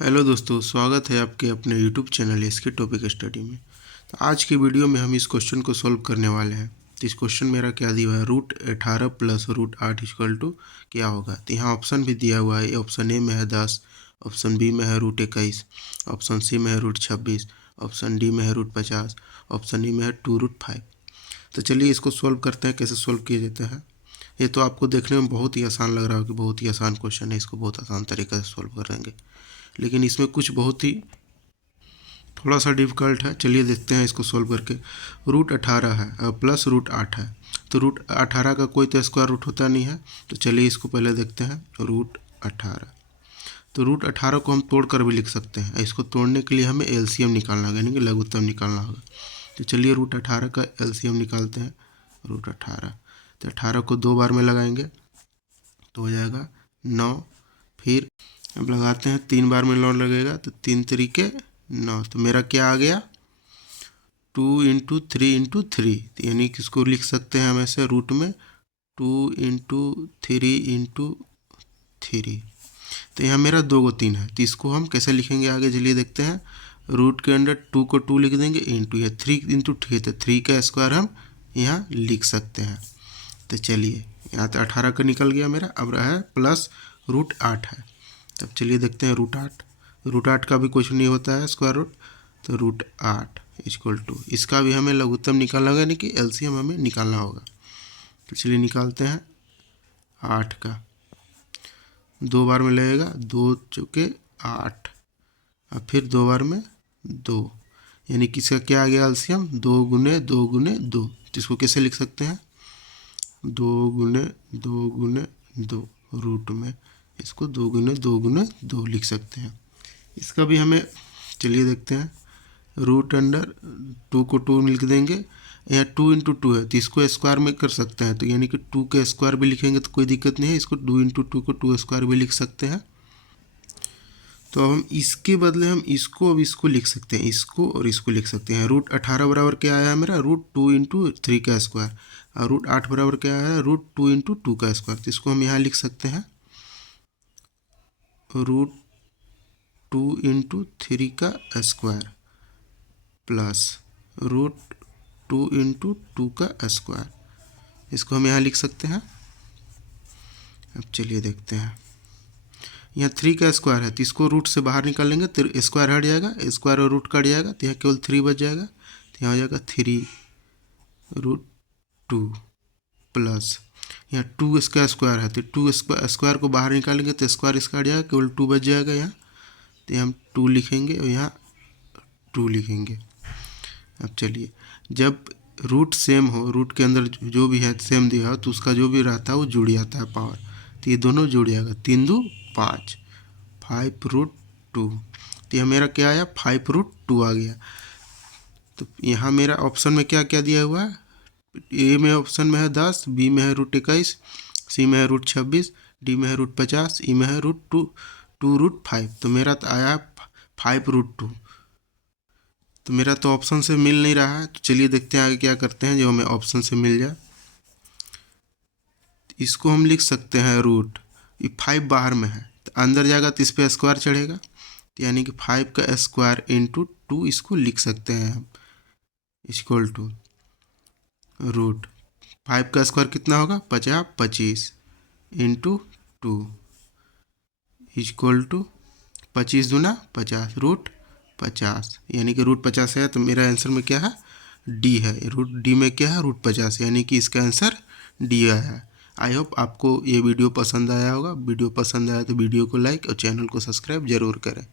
Hello दोस्तों, स्वागत है आपके अपने यूट्यूब चैनल इसके टॉपिक स्टडी में। तो आज की वीडियो में हम इस क्वेश्चन को सॉल्व करने वाले हैं। तो इस क्वेश्चन मेरा क्या दिया हुआ है, √18 + √8 इक्वल टू क्या होगा। तो यहाँ ऑप्शन भी दिया हुआ है। ऑप्शन ए में है 10, ऑप्शन बी में है √21, ऑप्शन सी में है √26, ऑप्शन डी में है √50, ऑप्शन ई में है 2√5। तो चलिए इसको सॉल्व करते हैं, कैसे सॉल्व किया जाता है। ये तो आपको देखने में बहुत ही आसान लग रहा है कि बहुत ही आसान क्वेश्चन है, इसको बहुत आसान तरीके से सॉल्व करेंगे, लेकिन इसमें कुछ बहुत ही थोड़ा सा डिफ़िकल्ट है। चलिए देखते हैं इसको सॉल्व करके। √18 है प्लस √8 है, तो √18 का कोई तो स्क्वायर रूट होता नहीं है। तो चलिए इसको पहले देखते हैं। √18, तो √18 को हम तोड़ कर भी लिख सकते हैं। इसको तोड़ने के लिए हमें एलसीएम निकालना होगा, यानी कि लघुत्तम निकालना होगा। तो चलिए √18 का एलसीएम निकालते हैं। √18, तो 18 को 2 बार में लगाएंगे तो हो जाएगा 9। फिर अब लगाते हैं 3 बार में 9 लगेगा, तो 3 तरीके 9। तो मेरा क्या आ गया, 2 × 3 × 3, यानी कि इसको लिख सकते हैं हम ऐसे रूट में 2 × 3 × 3। तो यहाँ मेरा 2 को 3 है, तो इसको हम कैसे लिखेंगे आगे चलिए देखते हैं। रूट के अंदर 2 को 2 लिख देंगे, इंटू या 3 × 3, तो 3 का स्क्वायर हम यहाँ लिख सकते हैं। तो चलिए यहाँ तो 18 का निकल गया मेरा। अब रहा है प्लस √8 है। तब चलिए देखते हैं √8 का भी कुछ नहीं होता है स्क्वायर रूट। तो √8 इक्वल टू, इसका भी हमें लघुत्तम निकालना होगा, यानी कि एलसीएम हमें निकालना होगा। तो चलिए निकालते हैं। 8 का 2 बार में लगेगा, 2 चौके 8, और फिर 2 बार में 2, यानी कि इसका क्या आ गया एलसीएम, 2 × 2 × 2। तो इसको कैसे लिख सकते हैं, 2 × 2 × 2 रूट में, इसको 2 × 2 × 2 लिख सकते हैं। इसका भी हमें चलिए देखते हैं। रूट अंडर 2 को 2 लिख देंगे, यहाँ 2 × 2 है, तो इसको स्क्वायर में कर सकते हैं। तो यानी कि 2 के स्क्वायर भी लिखेंगे तो कोई दिक्कत नहीं है। इसको 2 × 2 को 2 स्क्वायर भी लिख सकते हैं। तो अब हम इसके बदले हम इसको अब इसको लिख सकते हैं, इसको और इसको लिख सकते हैं। √18 बराबर क्या आया मेरा, √2 × 3 का स्क्वायर, और √8 बराबर क्या आया, √2 × 2 का स्क्वायर। तो इसको हम यहाँ लिख सकते हैं √2 × 3 का स्क्वायर प्लस √2 × 2 का स्क्वायर। इसको हम यहाँ लिख सकते हैं। अब चलिए देखते हैं। यहाँ 3 का स्क्वायर है, तो इसको रूट से बाहर निकाल लेंगे तो स्क्वायर हट जाएगा, स्क्वायर और रूट कट जाएगा, तो यहाँ केवल 3 बच जाएगा। तो यहाँ हो जाएगा 3√2 प्लस यहाँ 2 इसका स्क्वायर है, तो 2 स्क्वायर को बाहर निकालेंगे तो स्क्वायर इसका हट जाएगा, केवल 2 बच जाएगा यहाँ। तो यहाँ हम 2 लिखेंगे और यहाँ 2 लिखेंगे। अब चलिए, जब रूट सेम हो, रूट के अंदर जो भी है सेम दिया हो, तो उसका जो भी रहता है वो जुड़ जाता है पावर। तो ये दोनों जुड़ जाएगा, 3 × 2 = 5, 5√2। तो यह मेरा क्या आया, 5√2 आ गया। तो यहाँ मेरा ऑप्शन में क्या क्या दिया हुआ है, ए में ऑप्शन में है 10, बी में है √21, सी में है √26, डी में है √50, ई में है √2√5। तो मेरा तो आया 5√2। तो मेरा तो ऑप्शन से मिल नहीं रहा है। तो चलिए देखते हैं आगे क्या करते हैं जो हमें ऑप्शन से मिल जाए। इसको हम लिख सकते हैं रूट, ये 5 बाहर में है तो अंदर जाएगा तो इस पर स्क्वायर चढ़ेगा, तो यानी कि 5 का स्क्वायर × 2 इसको लिख सकते हैं हम, इक्वल टू √5 का स्क्वायर कितना होगा, 50, 25 × 2 इक्वल टू 25 × 50 √50, यानी कि √50 है। तो मेरा आंसर में क्या है, डी है। डी में क्या है, √50, यानी कि इसका आंसर डी है। आई होप आपको ये वीडियो पसंद आया होगा। वीडियो पसंद आया तो वीडियो को लाइक और चैनल को सब्सक्राइब जरूर करें।